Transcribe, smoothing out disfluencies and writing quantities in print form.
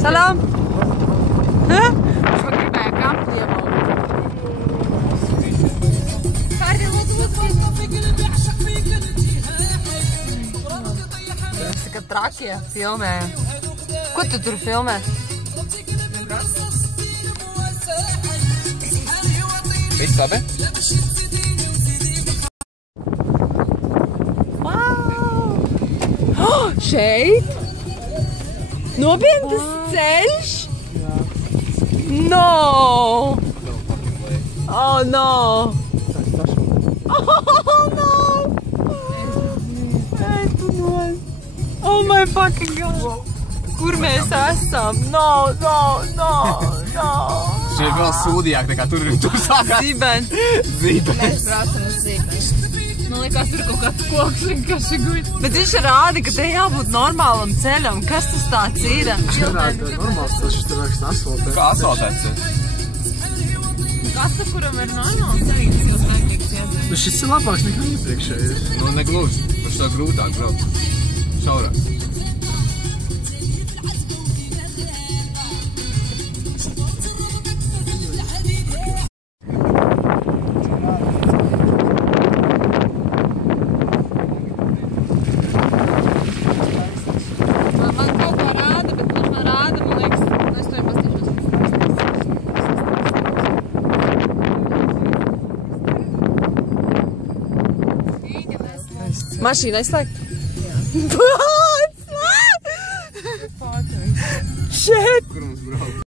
Salam! Viņš man gribēja kampli ievalkt. Kārdi, lūdzu. Tas kā trakie filmē. Ko tu tur filmē? Viss labi? Oh, šeit? Nopietni tas ceļš? No! Oh, no! Oh, no! Oh, my fucking God! Kur mēs esam? No! Šeit ir vēl sūdījāk nekā tur sākās. Zibens. Mēs braucam uz Zibens. Man liekas, tur kaut kāds koks vienkārši guļ. Bet viņš rāda, ka te jābūt normālam ceļam. Kas tas tāds ir? Normāls ceļš, tur raksta asfaltēts. Kā asfaltēts ir? Kas tur, kuram ir normāls ceļš, jūs negrīgs iedzēt? Nu šis ir labāks nekā iepriekšējais. Nu, negluži. Viņš tā grūtāk braukt. Šaurāk. Mašīna aizslēgt? Jā. Shit! Kur mums braukt?